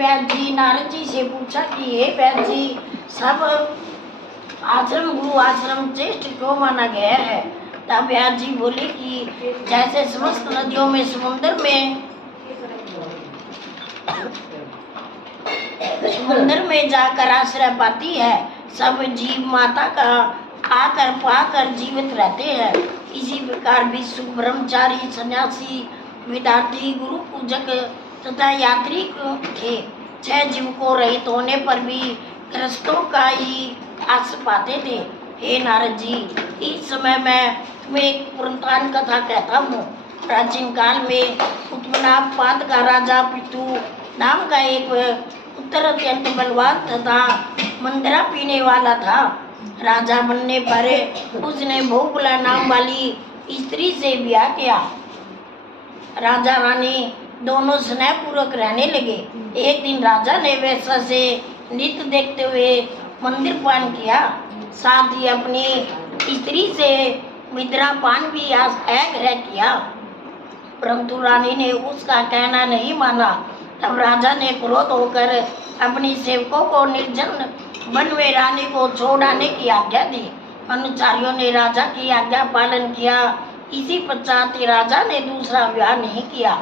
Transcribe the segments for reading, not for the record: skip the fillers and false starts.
व्यास जी नारद जी से पूछा कि हे व्यास जी, सब आश्रम गुरु आश्रम श्रेष्ठ क्यों माना गया है? तब व्यास जी बोले कि जैसे समस्त नदियों में समुंदर में जाकर आश्रय पाती है, सब जीव माता का आकर पाकर जीवित रहते हैं, इसी प्रकार विश्व ब्रह्मचारी सन्यासी विद्यार्थी गुरु पूजक तथा यात्री थे। 6 जीव को रहित होने पर भी ग्रस्तों का ही आस पाते थे। हे नारद जी, इस समय मैं तुम्हें एक पुरातन कथा कहता हूँ। प्राचीन काल में उत्पन्नाप पाद का राजा पितु नाम का एक पुत्र अत्यंत बलवान तथा मंदरा पीने वाला था। राजा बनने पर उसने बहुबला नाम वाली स्त्री से ब्याह किया। राजा रानी दोनों स्नेह पूर्वक रहने लगे। एक दिन राजा ने वैसा से नृत्य देखते हुए मंदिर पान किया, साथ ही अपनी स्त्री से मिद्रा पान भी आग्रह किया, परंतु रानी ने उसका कहना नहीं माना। तब राजा ने क्रोध होकर अपनी सेवकों को निर्जन वन में रानी को छोड़ आने की आज्ञा दी। अनुसारियों ने राजा की आज्ञा पालन किया। इसी पश्चात राजा ने दूसरा विवाह नहीं किया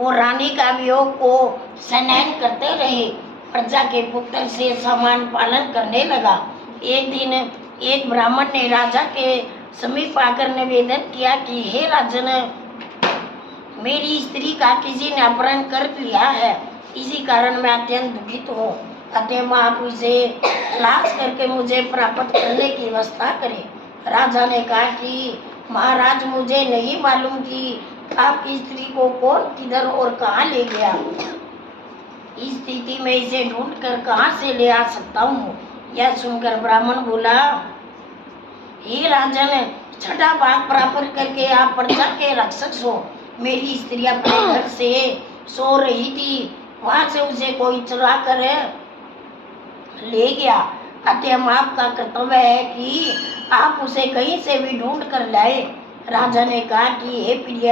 और रानी का वियोग को सहन करते रहे। प्रजा के पुत्र से समान पालन करने लगा। एक दिन एक ब्राह्मण ने राजा के समीप आकर निवेदन किया कि हे राजन, मेरी स्त्री का किसी ने अपहरण कर लिया है, इसी कारण मैं अत्यंत दुखित हूँ। अतः आप उसे तलाश करके मुझे प्राप्त करने की व्यवस्था करें। राजा ने कहा कि महाराज, मुझे नहीं मालूम कि आपकी स्त्री को कौन किधर और कहाँ ले गया। इस स्थिति में इसे ढूंढ कर कहाँ से ले आ सकता हूँ? यह सुनकर ब्राह्मण बोला, हे राजन, छठा भाग प्राप्त करके आप प्रजा के रक्षक हो। मेरी स्त्री अपने घर से सो रही थी, वहां से उसे कोई चुरा कर ले गया। अतः आपका कर्तव्य है कि आप उसे कहीं से भी ढूंढ कर लाए। राजा ने कहा कि हे प्रिय,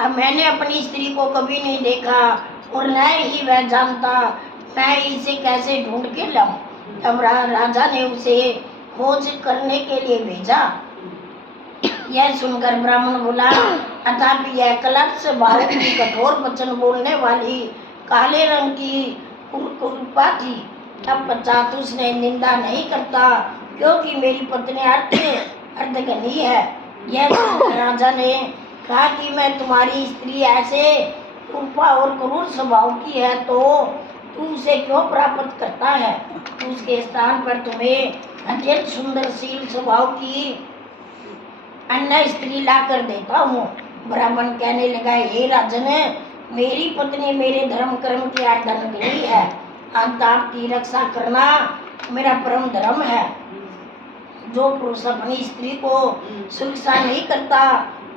अब मैंने अपनी स्त्री को कभी नहीं देखा और न ही वह जानता मैं इसे कैसे ढूंढ के लाऊं। तब राजा ने उसे खोज करने के लिए भेजा। यह सुनकर ब्राह्मण बोला, अथापि यह कलट स्वभाव की कठोर वचन बोलने वाली काले रंग की कुरूपा थी। तब पश्चात उसने निंदा नहीं करता, क्योंकि मेरी पत्नी अर्धगनी है। यह राजा ने कहा कि मैं तुम्हारी स्त्री ऐसे कुरूपा और क्रूर स्वभाव की है, तो तू उसे क्यों प्राप्त करता है? उसके स्थान पर तुम्हें अत्यंत सुंदरशील स्वभाव की अन्य स्त्री ला कर देता हूँ। ब्राह्मण कहने लगा, हे राजन, मेरी पत्नी मेरे धर्म कर्म की अर्धगनी है। अंताप की रक्षा करना मेरा परम धर्म है। जो पुरुष अपनी स्त्री को सुरक्षा नहीं करता,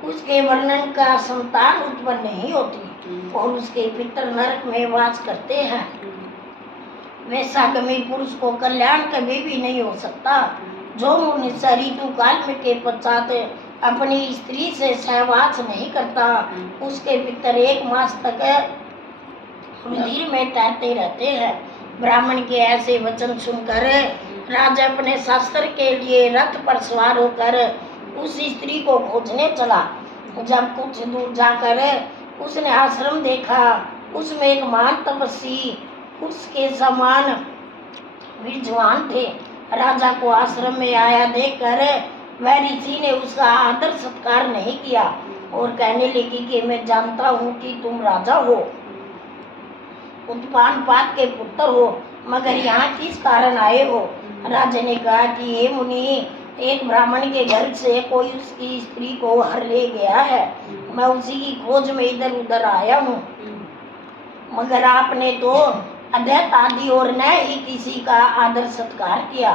उसके वर्णन का संतान उत्पन्न नहीं होती और उसके पितर नरक में वास करते हैं। वैसा गमी पुरुष को कल्याण कभी भी नहीं हो सकता। जो मनुष्य ऋतु काल में के पश्चात अपनी स्त्री से सहवास नहीं करता, उसके पितर 1 मास तक रुधिर में तैरते रहते हैं। ब्राह्मण के ऐसे वचन सुनकर राजा अपने शास्त्र के लिए रथ पर सवार होकर उस स्त्री को खोजने चला। जब कुछ दूर जाकर उसने आश्रम देखा, उसमें एक महान तपस्वी उसके समान विद्वान थे। राजा को आश्रम में आया देखकर वह ऋषि ने उसका आदर सत्कार नहीं किया और कहने लगी कि मैं जानता हूँ कि तुम राजा हो, उत्पान पाद के पुत्र हो, मगर यहाँ किस कारण आए हो? राजा ने कहा कि हे मुनि, एक ब्राह्मण के घर से कोई उसकी स्त्री को हर ले गया है। मैं उसी की खोज में इधर उधर आया हूँ, मगर आपने तो अद्वैत आदि और न ही किसी का आदर सत्कार किया,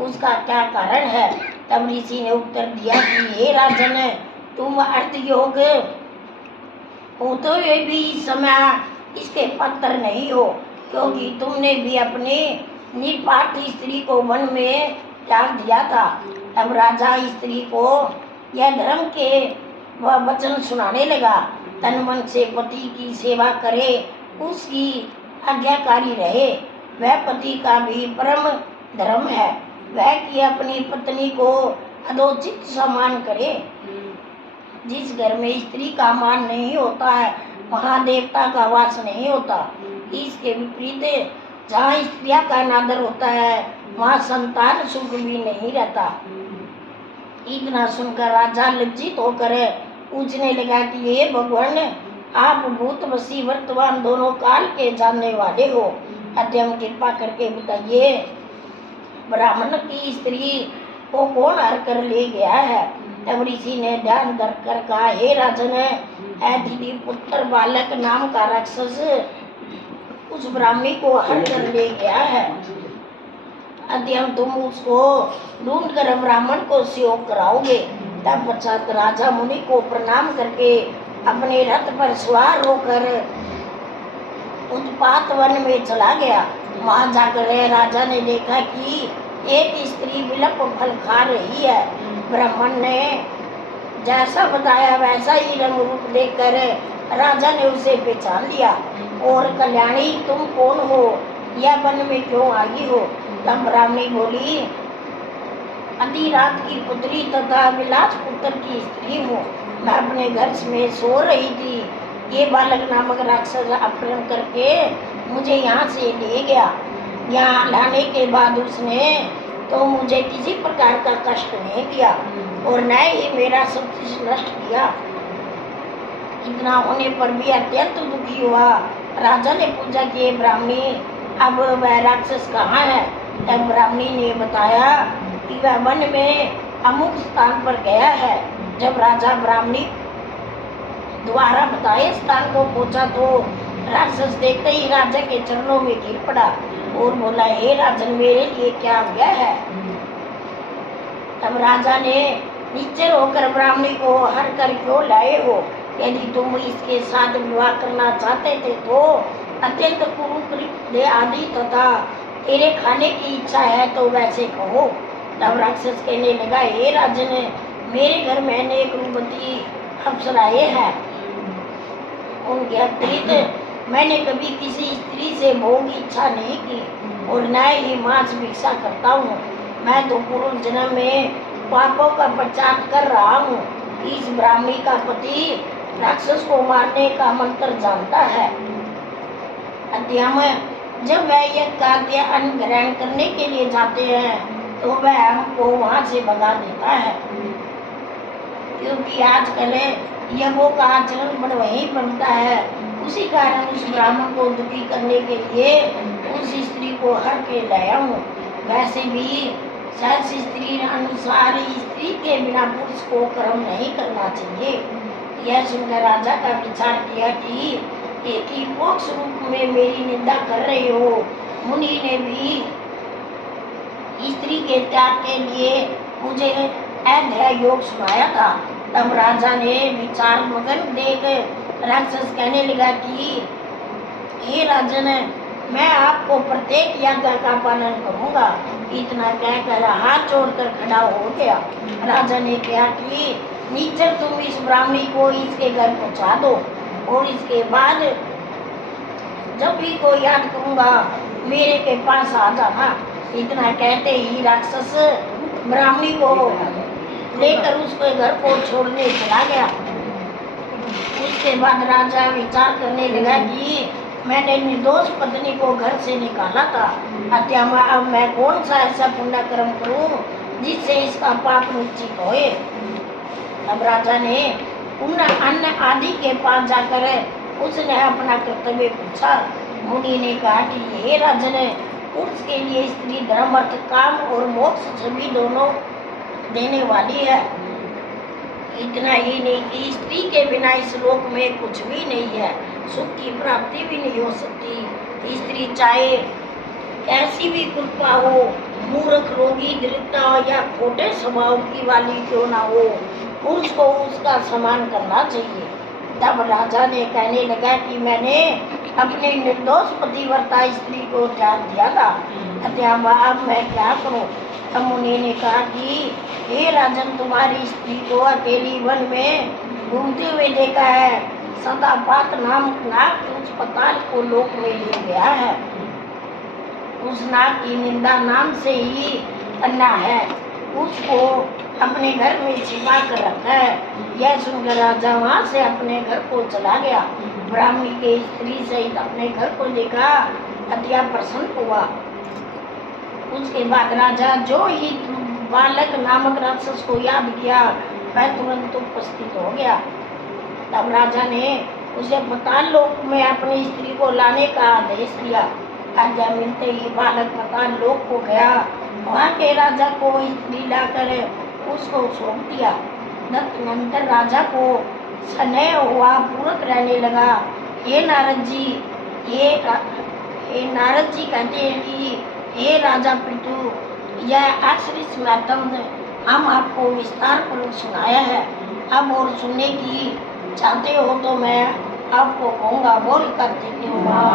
उसका क्या कारण है? तब ऋषि ने उत्तर दिया कि हे राजन, तुम अर्थ योग होते हुए भी इस समय इसके पात्र नहीं हो, क्योंकि तुमने भी अपनी निपार्थ स्त्री को वन में त्याग दिया था। तब राजा स्त्री को यह धर्म के वचन सुनाने लगा। तन मन से पति की सेवा करे, उसकी आज्ञाकारी रहे। वह पति का भी परम धर्म है, वह कि अपनी पत्नी को अधोचित सम्मान करे। जिस घर में स्त्री का मान नहीं होता है वहाँ देवता का वास नहीं होता। इसके विपरीत जहाँ स्त्रियों का अनादर होता है वहाँ संतान सुख भी नहीं रहता। इतना सुनकर राजा लज्जित होकर पूछने लगा कि हे भगवान, आप भूत वसी वर्तमान दोनों काल के जानने वाले हो, अत्यम कृपा करके बताइए ब्राह्मण की स्त्री को कौन हर कर ले गया है। तब ऋषि ने ध्यान धर कर कहा, हे राजन, अतिथि पुत्र बालक नाम का राक्षस उस ब्राह्मणी को हर कर ले गया है। अत्यम तुम उसको ढूंढ कर ब्राह्मण को सहयोग कराओगे। तब पश्चात राजा मुनि को प्रणाम करके अपने रथ पर सवार होकर उत्पात वन में चला गया। वहां जाकर राजा ने देखा कि एक स्त्री विलप फल खा रही है। ब्राह्मण ने जैसा बताया वैसा ही रंग रूप देखकर राजा ने उसे पहचान लिया। और कल्याणी, तुम कौन हो, यह वन में क्यों आई हो। तब ब्राह्मणी बोली, अधिरात की पुत्री तथा विलास पुत्र की स्त्री हूँ। मैं अपने घर में सो रही थी, ये बालक नामक राक्षस अपहरण करके मुझे यहाँ से ले गया। यहाँ लाने के बाद उसने तो मुझे किसी प्रकार का कष्ट नहीं दिया और न ही मेरा सब कुछ नष्ट किया। इतना होने पर भी अत्यंत दुखी हुआ। राजा ने पूछा कि ब्राह्मणी, अब वह राक्षस कहाँ है। तब ब्राह्मणी ने बताया कि वह वन में अमुक स्थान पर गया है। जब राजा ब्राह्मणी द्वारा बताए स्थान को पहुंचा तो राक्षस देखते ही राजा के चरणों में गिर पड़ा और बोला, हे राजन, मेरे लिए क्या हुआ है। तब राजा ने नीचे होकर ब्राह्मणी को हर कर क्यों लाए हो। यदि तुम इसके साथ विवाह करना चाहते थे तो अत्यंत कुरूप आदि तथा तेरे खाने की इच्छा है तो वैसे कहो। तब राक्षस कहने लगा, हे राजन, मेरे घर में अनेक रूपवती अप्सराएं हैं, उनके अतिरिक्त मैंने कभी किसी स्त्री से भोग इच्छा नहीं की और न ही मांस भिक्षा करता हूँ। मैं तो पूर्व जन्म में पापों का पश्चात कर रहा हूँ। इस ब्राह्मणी का पति राक्षस को मारने का मंत्र जानता है। अत्यम जब वह यज्ञ कार्य अन्न ग्रहण करने के लिए जाते हैं तो वह हमको वहाँ से भगा देता है, क्योंकि आजकल यज्ञों का आचरण बड़ वही बनता है। उसी कारण उस ब्राह्मण को दुखी करने के लिए उस स्त्री को हर के लाया हूँ। वैसे भी शास्त्र स्त्री अनुसार स्त्री के बिना पुरुष को कर्म नहीं करना चाहिए। यह सुनकर राजा का विचार किया कि एक ही मोक्ष रूप में मेरी निंदा कर रहे हो। मुनि ने भी स्त्री के त्याग के लिए मुझे अध्याय योग सुनाया था। तब राजा ने विचार मगन देख राक्षस कहने लगा कि हे राजन, मैं आपको प्रत्येक याज्ञा का पालन करूंगा। इतना कहकर हाथ जोड़कर खड़ा हो गया। राजा ने कहा कि नीचे तुम इस ब्राह्मणी को इसके घर पहुंचा दो और इसके बाद जब भी कोई याद करूंगा मेरे के पास आ जाना। इतना कहते ही राक्षस ब्राह्मणी को लेकर उसके घर को छोड़ने चला गया। उसके बाद राजा विचार करने लगा कि मैंने निर्दोष पत्नी को घर से निकाला था, अत्यम अब मैं कौन सा ऐसा पुण्य कर्म करूं जिससे इसका पाप निश्चित होए। अब राजा ने पुण्य अन्न आदि के पास जाकर उसने अपना कर्तव्य पूछा। मुनि ने कहा कि हे राजन, पुरुष के लिए स्त्री धर्म अर्थ काम और मोक्ष सभी दोनों देने वाली है। इतना ही नहीं कि स्त्री के बिना इस लोक में कुछ भी नहीं है, सुख की प्राप्ति भी नहीं हो सकती। स्त्री चाहे ऐसी भी कृपा हो, मूर्ख, रोगी, दरिद्रता या खोटे स्वभाव की वाली क्यों ना हो, पुरुष को उसका सम्मान करना चाहिए। तब राजा ने कहने लगा कि मैंने अपने निर्दोष पतिव्रता स्त्री को त्याग दिया था, अतः अब मैं क्या करूं। तब मुनि ने कहा कि हे राजन, तुम्हारी स्त्री को अकेली वन में घूमते हुए देखा है, सदापात नामक नाग उस पताल को लोक में ले गया है। उस नाग की निंदा नाम से ही अन्ना है, उसको अपने घर में छिपा कर रखा है। यह सुनकर राजा वहाँ से अपने घर को चला गया। ब्राह्मणी के स्त्री सहित अपने घर को देखा, अति प्रसन्न हुआ। उसके बाद राजा जो ही बालक नामक राक्षस को याद किया, वह तुरंत उपस्थित हो गया। तब राजा ने उसे पाताल लोक में अपनी स्त्री को लाने का आदेश दिया। आज्ञा मिलते ही बालक पाताल लोक को गया। वहाँ के राजा को स्त्री लाकर उसको सौंप दिया। तदनंतर राजा को स्नेह हुआ पूर्वक रहने लगा। हे नारद जी, हे नारद जी कहते हैं कि हे राजा पितु, यह आश्री स्मृतम हम आपको विस्तार पूर्वक सुनाया है। अब और सुनने की चाहते हो तो मैं आपको कहूँगा, बोल कर